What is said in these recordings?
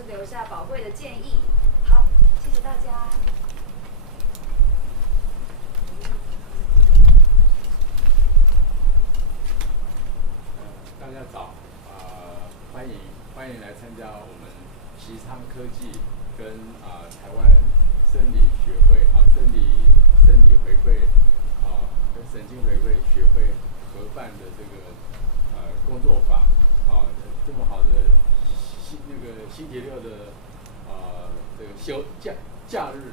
是留下宝贵的建议。好，谢谢大家。大家早，欢迎来参加我们錫昌科技跟台湾生理学会生理回馈跟神经回馈学会合办的这个工作坊这么好的星期六的这个假日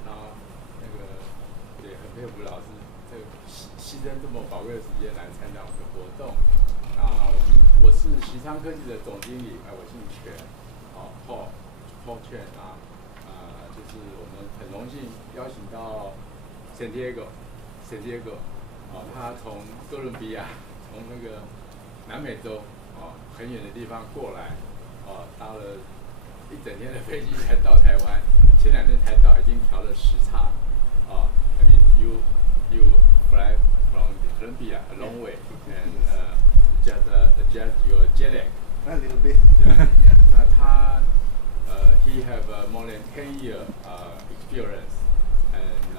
也很佩服老师这个牺牲这么宝贵的时间来参加我们的活动。我是錫昌科技的总经理，我姓全，Paul 全就是我们很荣幸邀请到 Santiago， 他从哥伦比亚，从那个南美洲很远的地方过来，搭了一整天的飞机才到台湾，前2天才到，已经调了时差I mean you fly from Colombia a long way and just adjust your jet lag. A little bit. Yeah. He have more than 10 year experience, and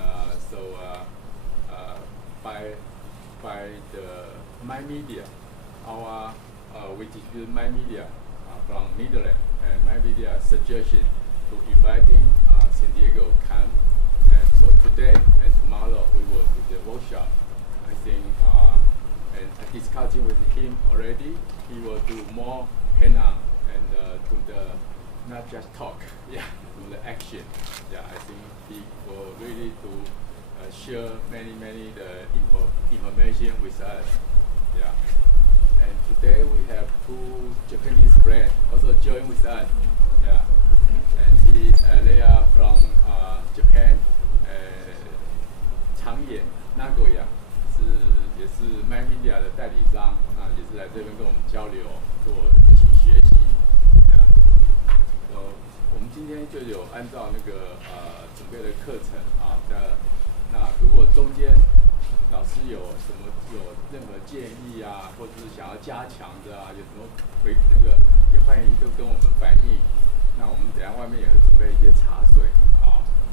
by the My Media, we distribute My Media from Netherlands, and My Media suggestion to inviting Santiago come, and so today and tomorrow we will do the workshop. I think. And discussing with him already, he will do more hand-on and do the not just talk, do the action. I think he will really share many the information with us. And today we have 2 Japanese brands also join with us. And they are from Japan, 长野 Nagoya. 也是 My Media 的代理商，也是来这边跟我们交流，一起学习。我们今天就有按照那个准备的课程那如果中间老师有任何建议或者是想要加强的有什么也欢迎都跟我们反映。那我们等一下外面也会准备一些茶水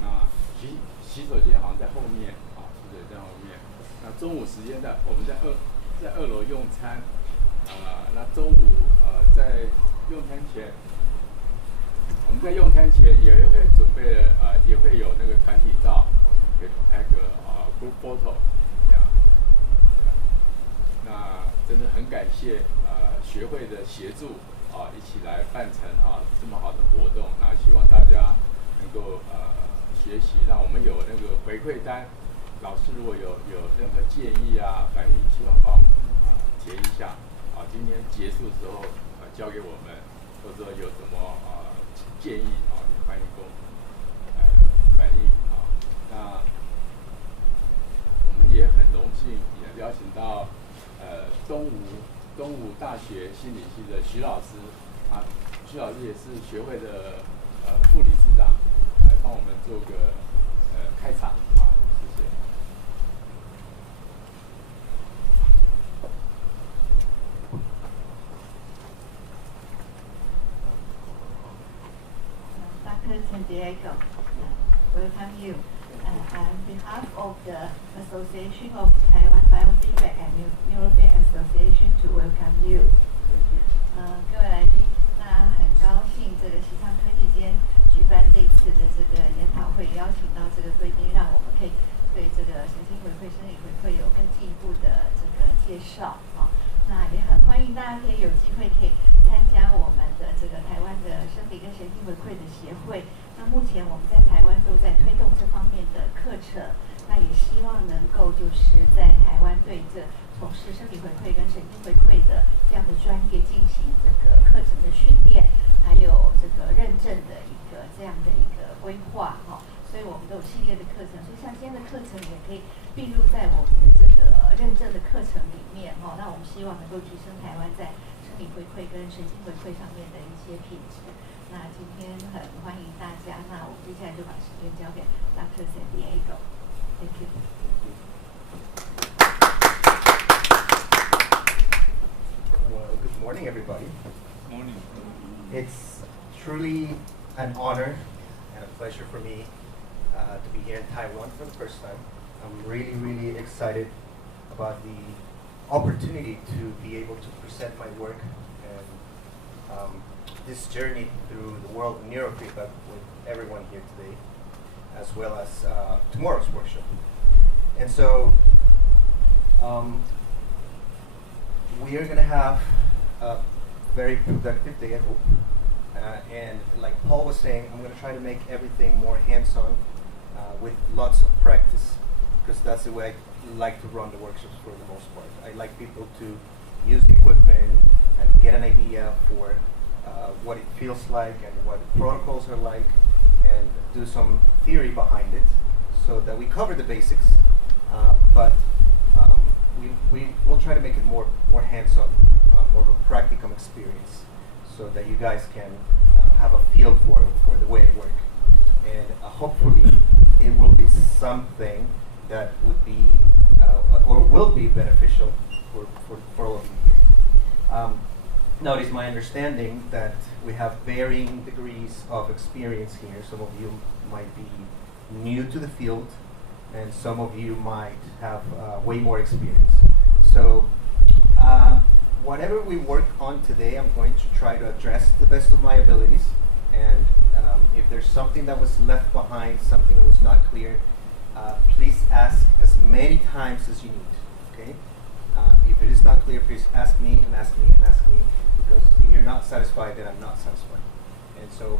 那洗手间好像在后面洗手间在后面。那中午时间我们在2楼用餐，那中午在用餐前，我们在用餐前也会准备也会有那个团体照，可以拍个group photo，那真的很感谢学会的协助一起来办成这么好的活动。那希望大家能够学习，那我们有那个回馈单。老师如果有任何建议反应，希望帮我们填一下今天结束的时候交给我们，或者说有什么建议也欢迎跟我们反映那我们也很荣幸也邀请到东吴大学心理系的徐老师徐老师也是学会的副理事长，来帮我们做个开场谢谢。Dr. Santiago, welcome you. On behalf of the Association of Taiwan Biofeedback and Neurofeedback Association to welcome you. 各位来宾，那很高兴这个錫昌科技今天举办这一次的这个研讨会，邀请到这个贵宾，让我们可以对这个神经回馈、生理回馈有更进一步的这个介绍那也很欢迎大家可以有机会可以参加我们的这个台湾的生理跟神经回馈的协会。那目前我们在台湾都在推动这方面的课程，那也希望能够就是在台湾对这从事生理回馈跟神经回馈的这样的专业进行这个课程的训练，还有这个认证的这样的一个规划所以我们都有系列的课程，所以像今天的课程也可以并入在我们的这个认证的课程里面那我们希望能够提升台湾在生理回馈跟神经回馈上面的一些品质。那今天很欢迎大家，那我们接下来就把时间交给 Dr. Santiago. Thank you. Well, good morning, everybody. Morning. It's truly an honor and a pleasure for me to be here in Taiwan for the first time. I'm really, really excited about the opportunity to be able to present my work and this journey through the world of neurofeedback with everyone here today, as well as tomorrow's workshop. And so we are going to have a very productive day, I hope. And like Paul was saying, I'm going to try to make everything more hands-on with lots of practice, because that's the way I like to run the workshops for the most part. I like people to use the equipment and get an idea for what it feels like and what the protocols are like, and do some theory behind it so that we cover the basics, but we'll try to make it more hands-on, more of a practicum experience, so that you guys can have a feel for the way I work. And hopefully it will be something that would be or will be beneficial for all of you here. Now, it is my understanding that we have varying degrees of experience here. Some of you might be new to the field, and some of you might have way more experience. So whatever we work on today, I'm going to try to address the best of my abilities. And if there's something that was left behind, something that was not clear, please ask as many times as you need, okay? If it is not clear, please ask me and ask me and ask me, because if you're not satisfied, then I'm not satisfied. And so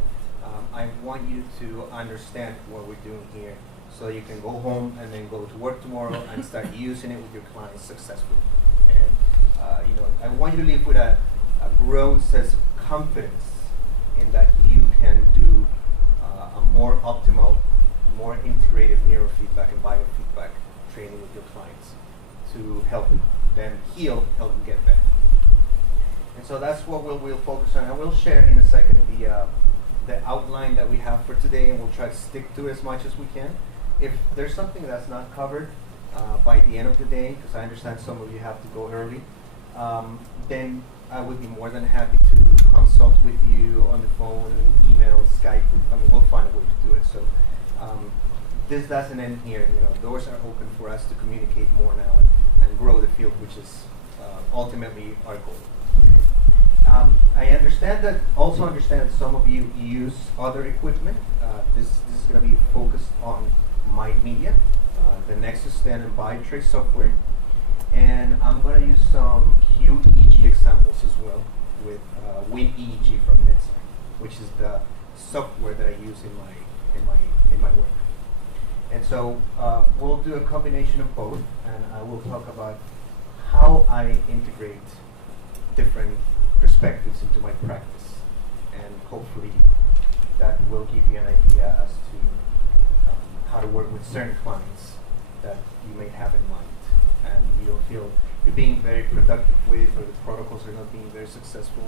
I want you to understand what we're doing here, so you can go home and then go to work tomorrow and start using it with your clients successfully. And I want you to live with a grown sense of confidence in that you can do a more optimal, more integrated neurofeedback and biofeedback training with your clients to help them heal, help them get better. And so that's what we'll focus on. I will share in a second the outline that we have for today, and we'll try to stick to it as much as we can. If there's something that's not covered by the end of the day, because I understand some of you have to go early, then I would be more than happy to consult with you on the phone, email, Skype. I mean, we'll find a way to do it. So this doesn't end here. Doors are open for us to communicate more now and grow the field, which is ultimately our goal. Okay. I also understand some of you use other equipment. This is going to be focused on Mind Media, the Nexus 10 and Biotrace software. And I'm going to use some qEEG examples as well with WinEEG from NetSci, which is the software that I use in my work. And so we'll do a combination of both, and I will talk about how I integrate different perspectives into my practice, and hopefully that will give you an idea as to how to work with certain clients that you may have in mind, and you'll feel you're being very productive with, or the protocols are not being very successful,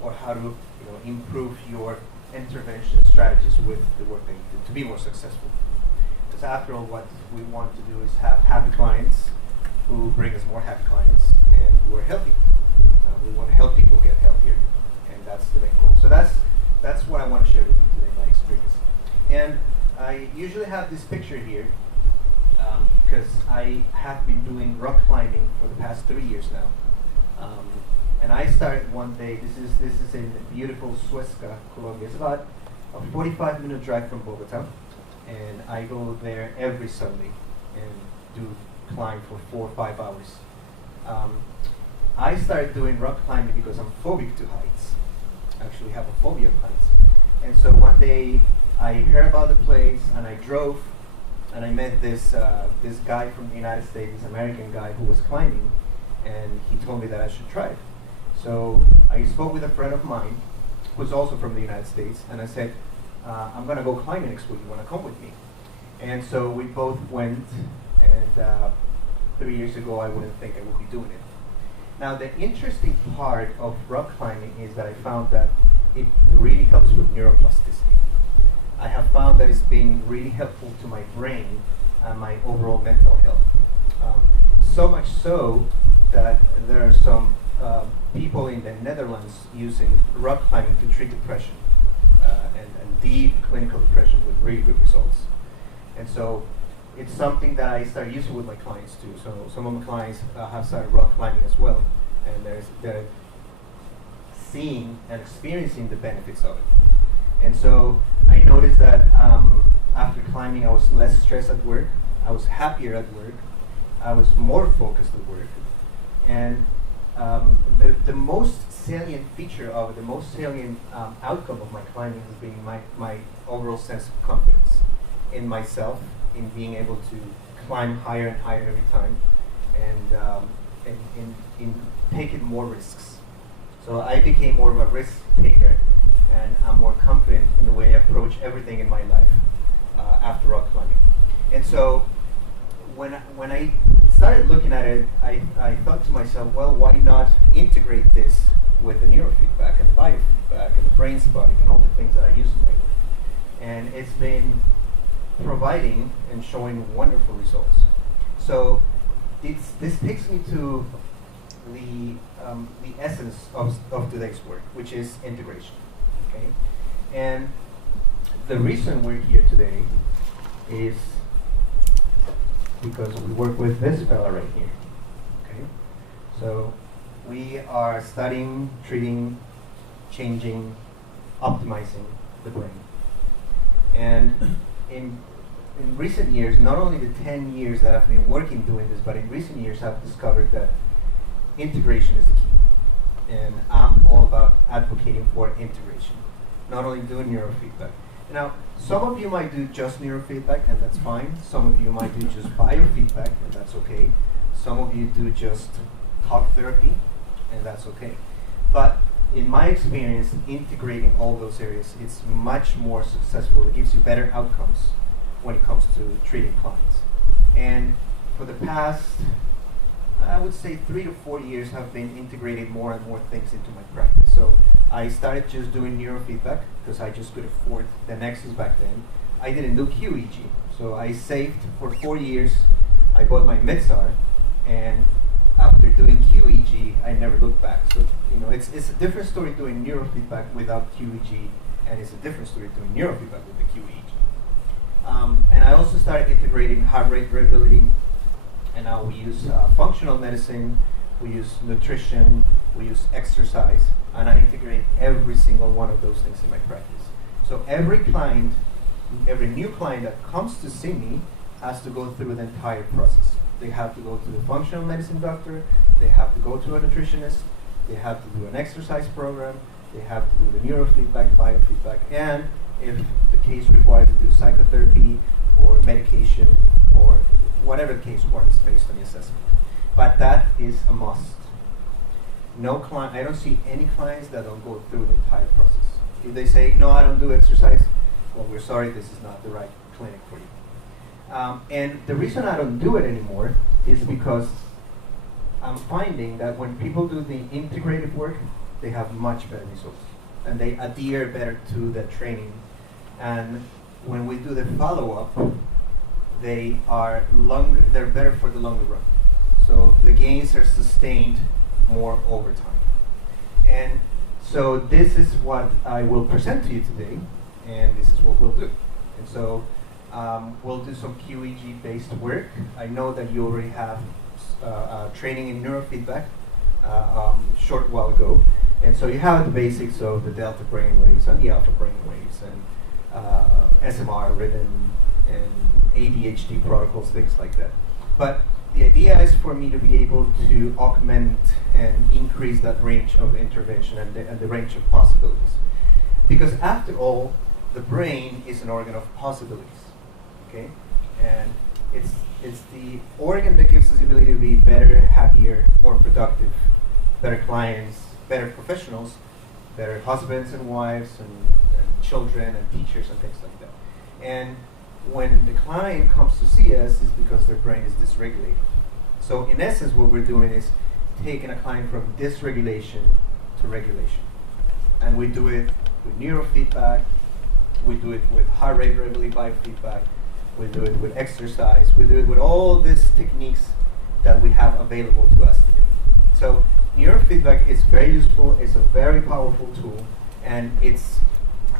or how to improve your intervention strategies with the work that you do to be more successful. Because after all, what we want to do is have happy clients who bring us more happy clients and who are healthy. We want to help people get healthier, and that's the main goal. So that's what I want to share with you today, my experience. And I usually have this picture here because I have been doing rock climbing for the past 3 years now. And I started one day. This is in beautiful Suezca, Colombia. It's about a 45-minute drive from Bogota, and I go there every Sunday and do climb for 4 or 5 hours. I started doing rock climbing because I'm phobic to heights. I actually have a phobia of heights. And so one day I heard about the place, and I drove, and I met this guy from the United States, this American guy who was climbing, and he told me that I should try it. So I spoke with a friend of mine who's also from the United States, and I said, I'm going to go climbing next week. You want to come with me? And so we both went, and 3 years ago I wouldn't think I would be doing it. Now, the interesting part of rock climbing is that I found that it really helps with neuroplasticity. I have found that it's been really helpful to my brain and my overall mental health. So much so that there are some people in the Netherlands using rock climbing to treat depression and deep clinical depression with really good results. And so it's something that I started using with my clients too. So some of my clients have started rock climbing as well, and they're seeing and experiencing the benefits of it. And so I noticed that after climbing, I was less stressed at work, I was happier at work, I was more focused at work, and the most salient feature of it, the most salient outcome of my climbing has been my overall sense of confidence in myself, in being able to climb higher and higher every time, and in taking more risks. So I became more of a risk taker, and I'm more confident in the way I approach everything in my life after rock climbing. And so when I started looking at it, I thought to myself, well, why not integrate this with the neurofeedback and the biofeedback and the brain spotting and all the things that I use in my work. And it's been providing and showing wonderful results. So this takes me to the essence of today's work, which is integration. Okay, and the reason we're here today is because we work with this fella right here. Okay, so we are studying, treating, changing, optimizing the brain. And in recent years, not only the 10 years that I've been working doing this, but in recent years I've discovered that integration is the key. And I'm all about advocating for integration, not only doing neurofeedback. Now, some of you might do just neurofeedback, and that's fine. Some of you might do just biofeedback, and that's okay. Some of you do just talk therapy, and that's okay. But in my experience, integrating all those areas, it's much more successful. It gives you better outcomes when it comes to treating clients. And for the past, I would say 3 to 4 years, I've been integrating more and more things into my practice. So I started just doing neurofeedback because I just could afford the Nexus back then. I didn't do qEEG. So I saved for 4 years. I bought my MedSAR, and after doing qEEG, I never looked back. So it's a different story doing neurofeedback without qEEG, and it's a different story doing neurofeedback with the qEEG. And I also started integrating heart rate variability, and now we use functional medicine, we use nutrition, we use exercise, and I integrate every single one of those things in my practice. So every client, every new client that comes to see me has to go through the entire process. They have to go to the functional medicine doctor, they have to go to a nutritionist, they have to do an exercise program, they have to do the neurofeedback, biofeedback, and if the case requires to do psychotherapy or medication or whatever the case warrants based on the assessment. But that is a must. No client, I don't see any clients that don't go through the entire process. If they say, no, I don't do exercise, well, we're sorry, this is not the right clinic for you. And the reason I don't do it anymore is because I'm finding that when people do the integrative work, they have much better results. And they adhere better to the training. And when we do the follow-up, they're better for the longer run. So the gains are sustained more over time. And so this is what I will present to you today, and this is what we'll do. And so we'll do some qEEG-based work. I know that you already have training in neurofeedback short while ago. And so you have the basics of the delta brainwaves and the alpha brainwaves and SMR rhythm and ADHD protocols, things like that. But the idea is for me to be able to augment and increase that range of intervention and the range of possibilities. Because after all, the brain is an organ of possibilities, okay? And it's the organ that gives us the ability to be better, happier, more productive, better clients, better professionals, better husbands and wives and children and teachers and things like that. And when the client comes to see us, it's because their brain is dysregulated. So in essence, what we're doing is taking a client from dysregulation to regulation. And we do it with neurofeedback, we do it with heart rate variability biofeedback, we do it with exercise, we do it with all these techniques that we have available to us today. So neurofeedback is very useful, it's a very powerful tool, and it's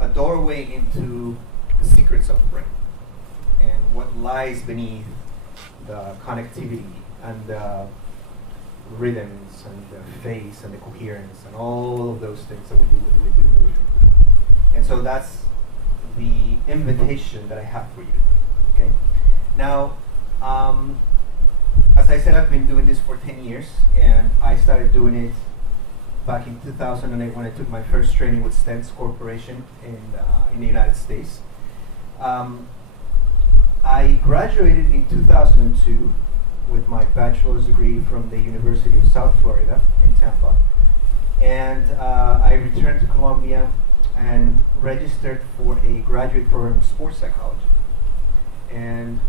a doorway into the secrets of the brain and what lies beneath the connectivity and the rhythms and the phase and the coherence and all of those things that we do neurofeedback. And so that's the invitation that I have for you. Okay. Now, as I said, I've been doing this for 10 years, and I started doing it back in 2008 when I took my first training with Stents Corporation in the United States. I graduated in 2002 with my bachelor's degree from the University of South Florida in Tampa, and I returned to Colombia and registered for a graduate program in sports psychology. And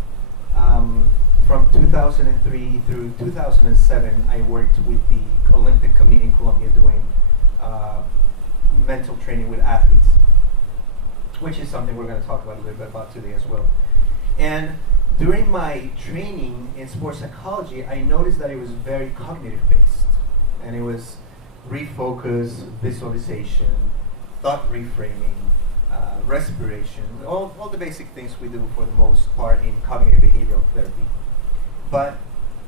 from 2003 through 2007, I worked with the Olympic Committee in Colombia doing mental training with athletes, which is something we're going to talk about a little bit about today as well. And during my training in sports psychology, I noticed that it was very cognitive based, and it was refocus, visualization, thought reframing, respiration, all the basic things we do for the most part in cognitive behavioral therapy. But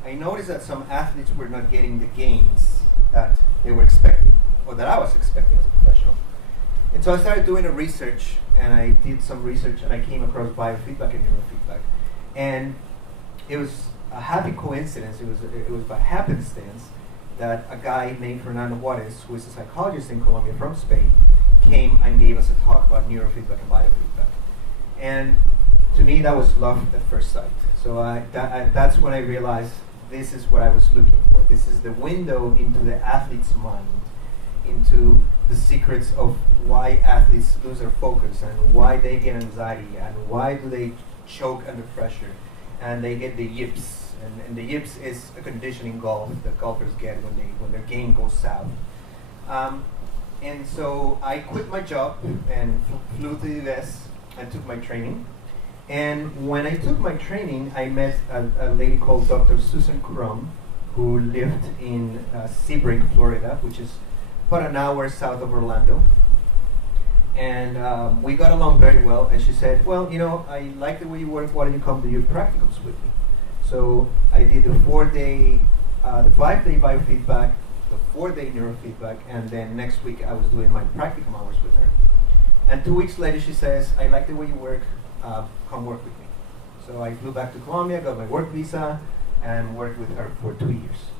I noticed that some athletes were not getting the gains that they were expecting, or that I was expecting as a professional. And so I started doing a research, and I did some research, and I came across biofeedback and neurofeedback. And it was a happy coincidence, it was by happenstance that a guy named Fernando Juarez, who is a psychologist in Colombia from Spain, came and gave us a talk about neurofeedback and biofeedback. And to me, that was love at first sight. So that's when I realized this is what I was looking for. This is the window into the athlete's mind, into the secrets of why athletes lose their focus and why they get anxiety and why do they choke under pressure and they get the yips. And the yips is a condition in golf that golfers get when their game goes south. And so I quit my job and flew to the US and took my training. And when I took my training, I met a lady called Dr. Susan Crum, who lived in Sebring, Florida, which is about an hour south of Orlando. And we got along very well. And she said, well, you know, I like the way you work. Why don't you come do your practicums with me? So I did the 5-day biofeedback, the 4-day neurofeedback, and then next week I was doing my practicum hours with her. And 2 weeks later she says, I like the way you work, come work with me. So I flew back to Colombia, got my work visa, and worked with her for 2 years.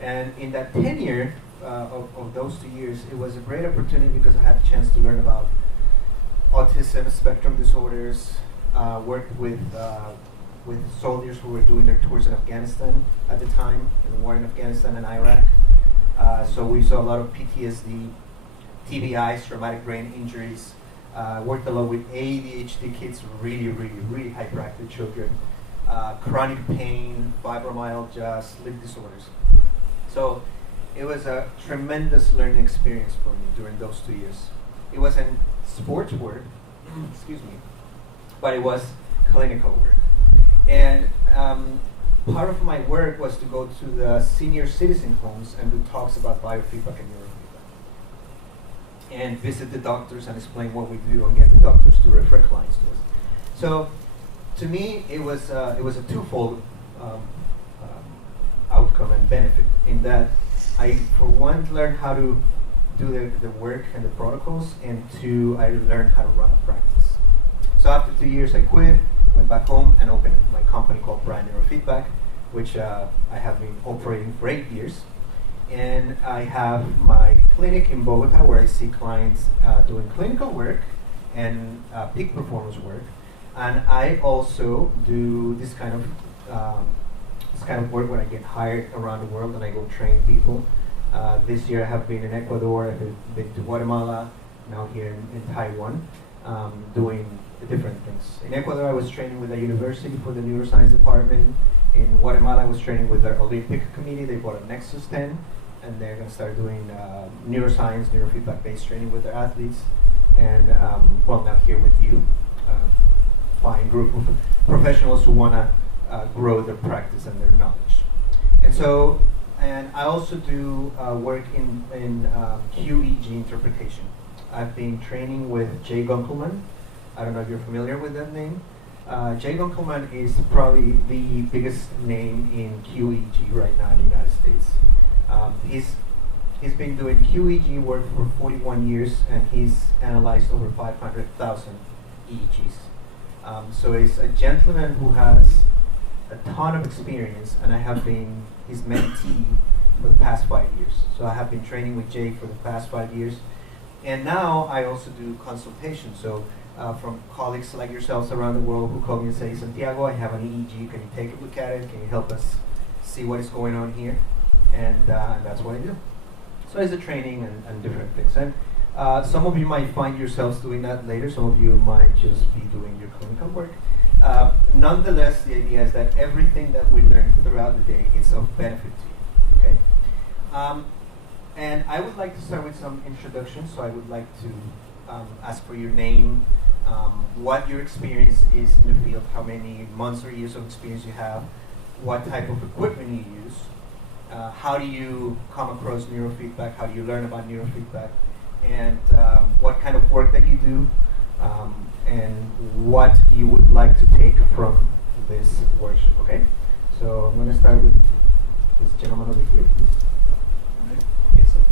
And in that tenure of those 2 years, it was a great opportunity because I had the chance to learn about autism spectrum disorders, worked with soldiers who were doing their tours in Afghanistan at the time, in the war in Afghanistan and Iraq. So we saw a lot of PTSD, TBIs, traumatic brain injuries. Worked a lot with ADHD kids, really hyperactive children, chronic pain, fibromyalgia, sleep disorders. So it was a tremendous learning experience for me during those 2 years. It wasn't sports work, excuse me, but it was clinical work. And part of my work was to go to the senior citizen homes and do talks about biofeedback and neurofeedback, and visit the doctors and explain what we do and get the doctors to refer clients to us. So to me, it was a twofold outcome and benefit in that I, for one, learned how to do the work and the protocols, and two, I learned how to run a practice. So after 2 years, I quit, went back home and opened my company called Brand Neurofeedback, which I have been operating for 8 years. And I have my clinic in Bogota where I see clients doing clinical work and peak performance work. And I also do this kind of work when I get hired around the world and I go train people. This year I have been in Ecuador, I've been to Guatemala, now here in Taiwan, doing different things. In Ecuador I was training with a university for the neuroscience department. In Guatemala I was training with their Olympic committee. They bought a Nexus 10 and they're going to start doing neuroscience, neurofeedback based training with their athletes. And well, now here with you, fine group of professionals who want to grow their practice and their knowledge. And so, and I also do work in qEEG interpretation. I've been training with Jay Gunkelman. I don't know if you're familiar with that name. Jay Gunkelman is probably the biggest name in qEEG right now in the United States. He's been doing qEEG work for 41 years, and he's analyzed over 500,000 EEGs. So he's a gentleman who has a ton of experience, and I have been his mentee for the past 5 years. So I have been training with Jay for the past 5 years. And now I also do consultation. So from colleagues like yourselves around the world who call me and say, Santiago, I have an EEG, can you take a look at it? Can you help us see what is going on here? And that's what I do. So it's a training and different things. And some of you might find yourselves doing that later. Some of you might just be doing your clinical work. Nonetheless, the idea is that everything that we learn throughout the day is of benefit to you. Okay? And I would like to start with some introductions. So I would like to ask for your name, what your experience is in the field, how many months or years of experience you have, what type of equipment you use, how do you come across neurofeedback, how do you learn about neurofeedback, and what kind of work that you do, and what you would like to take from this workshop, okay? So I'm going to start with this gentleman over here. Yes, sir.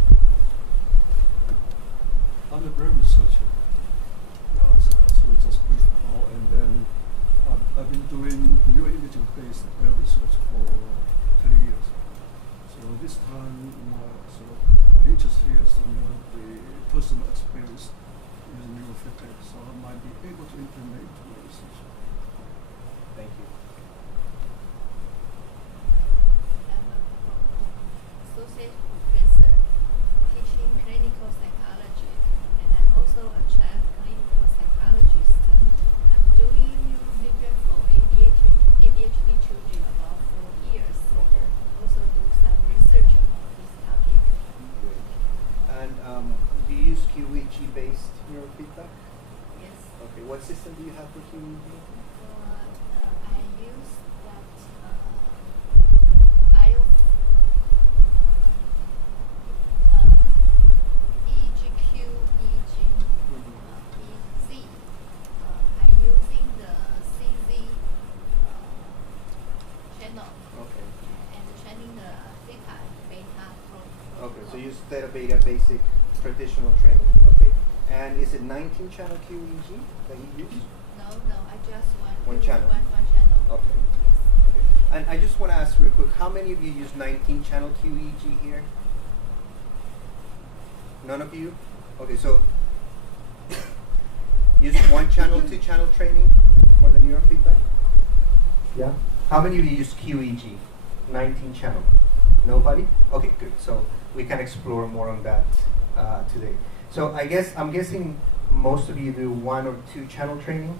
I'm a brain researcher. So we just briefed about, and then I've been doing neuroimaging-based brain research for 10 years. So this time, my interest here is the personal experience using neurofeedback, so I might be able to implement into my research. Thank you. I'm a associate professor teaching clinical psychology, and I'm also a child clinical psychologist. I'm doing neurofeedback for ADHD children about 4 years. Okay. Also do some research about this topic. Great. And do you use qEEG-based neurofeedback? Yes. Okay. What system do you have for qEEG? I use that bio EEG. I'm using the CZ channel Okay. and training the theta beta protocol. Okay. So you use theta beta basic traditional training. Okay. And is it 19 channel qEEG that you use? No, I just One use channel. One channel. Okay. Yes. Okay. And I just want to ask real quick, how many of you use 19 channel qEEG here? None of you? Okay, so use 1 channel, 2 channel training for the neurofeedback? Yeah. How many of you use qEEG? 19 channel? Nobody? Okay, good. So we can explore more on that today. So I'm guessing most of you do 1 or 2 channel training.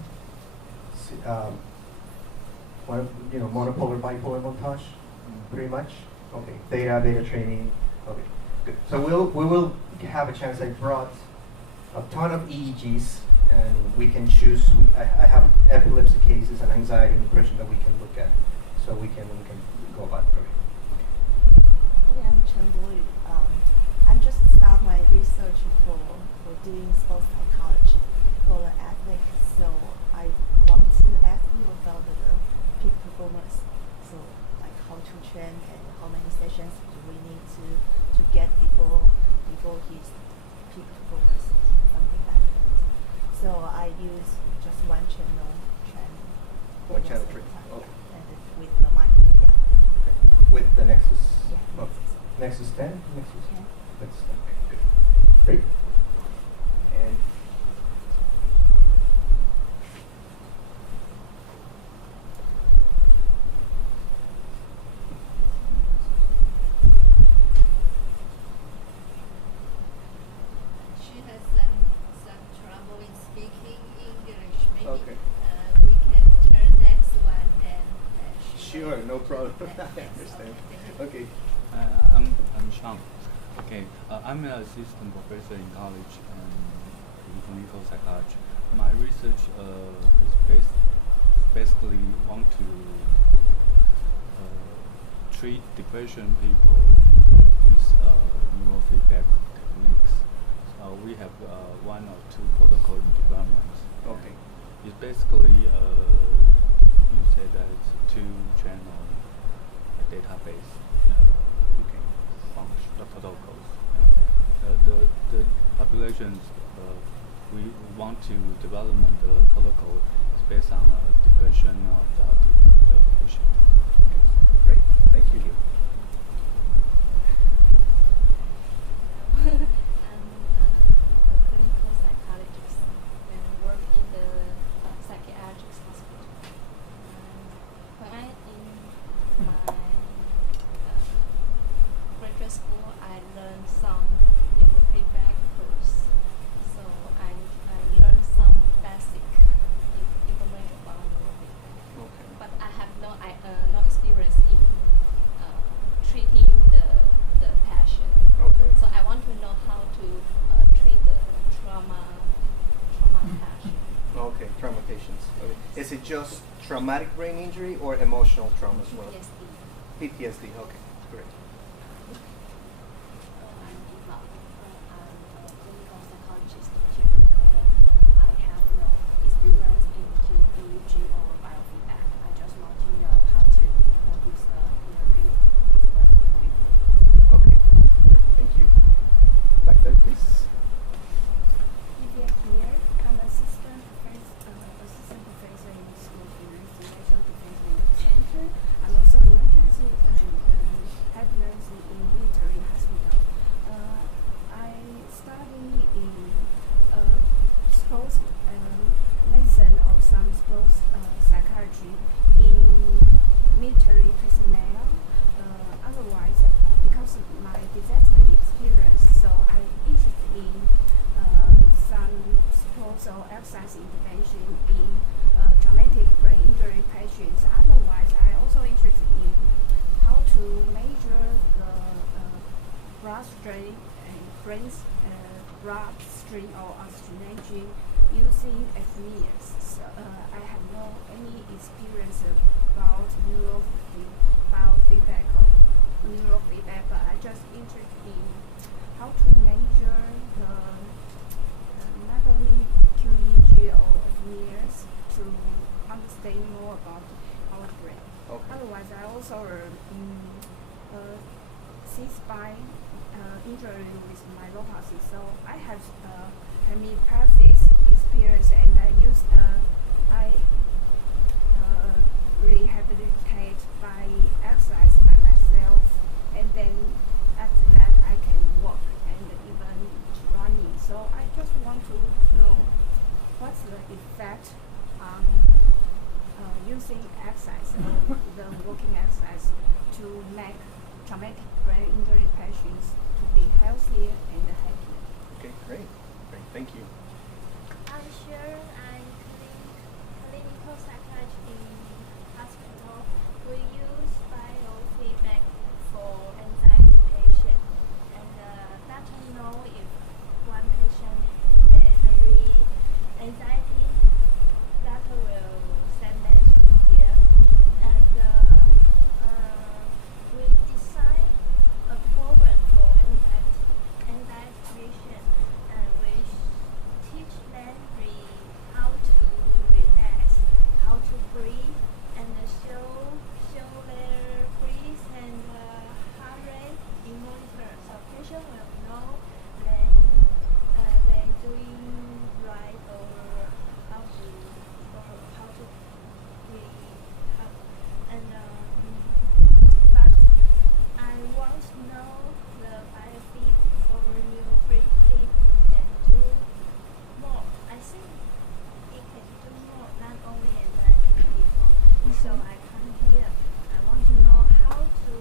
Monopolar, bipolar montage, pretty much. Okay, theta, beta training. Okay, good. So we will have a chance. I brought a ton of EEGs, and we can choose. I have epilepsy cases and anxiety and depression that we can look at, so we can go about it. Okay, I'm Chen Boyu. I just start my research for doing sports psychology for the athletes. So I want to ask you about the peak performance. So like how to train and how many sessions do we need to get before his peak performance, something like that. So I use just 1 channel training. 1 channel most of the training. time, Okay. yeah. And with the mic, yeah. With the Nexus. Yeah. Okay. Nexus 10. Nexus. Okay. Nexus 10. Okay, good. Great. And She has some trouble in speaking English. Maybe Okay. We can turn next one and sure, no problem. Yes, I yes, understand. okay. Okay. I'm Sean. Okay, I'm an assistant professor in college in clinical psychology. My research is basically want to treat depression people with neurofeedback techniques. we have one or two protocol in development. Okay. It's basically you say that it's a two-channel database. Okay. Function the protocols. The populations we want to develop the protocol is based on depression of the patient. Great. Thank you. I'm a clinical psychologist and work in the psychiatric hospital. When I in my graduate school, I learned some neurofeedback course. So I learned some basic information about neurofeedback. Okay. But I have no experience in treating the patient. Okay. So I want to know how to treat the trauma patient. Okay, trauma patients. Okay. Is it just traumatic brain injury or emotional trauma as well? PTSD. PTSD, okay, great. I'm Eva. I'm a clinical psychologist too, and I have no experience in qEEG or biofeedback. I just want to know how to use the interview with the equipment. Okay, great, thank you. Back there, please. Vivian here. I'm assistant professor in the School of Investigation Defense Center. I'm also emergency head nurse in military hospital. I study in sports medicine or some sports psychiatry in military personnel. Otherwise, because of my disaster experience, so I'm interested in some sports or exercise intervention in traumatic brain injury patients. Otherwise, I also interested in how to measure the bloodstream or oxygenation using FMERS. So, I have no any experience about biofeedback or neurofeedback, but I just interested in how to measure the not only qEEG or FMERS to understand more about our brain. Okay. Otherwise, I also C-spine injury with myelopathy, so I have hemipathis experience, and I rehabilitate by exercise by myself, and then after that I can walk and even running. So I just want to know what's the effect on using exercise or the walking exercise to make traumatic brain injury patients to be healthier and happier. Okay, great. Great, thank you. I'm Sharon. I'm clinical psychologist in hospital. We use biofeedback for anxiety patient, and doctor know if one patient is very anxiety, doctor will send them to here, and we design a program for anxiety patient, and we teach them how to relax, how to breathe, and show their breath and heart rate in monitor, so patient will know when they doing right or how to breathe. And but I want to know the biofeed or neurofeedback can do more. I think it can do more, not only anxiety people. So I come here. I want to know how to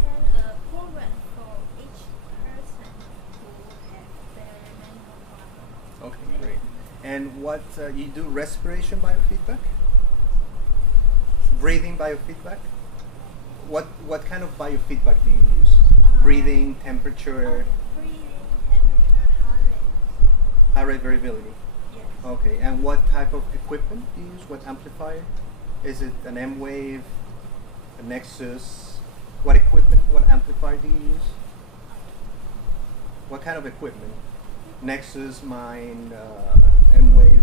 plan a program for each person who have their mental problem. Okay, great. And what you do respiration biofeedback? Breathing biofeedback? What kind of biofeedback do you use? Breathing, temperature, Breathing, temperature, heart rate variability? Yes. Okay, and what type of equipment do you use? What amplifier? Is it an M-Wave, a Nexus? What equipment, what amplifier do you use? What kind of equipment? Nexus, Mind, M-Wave.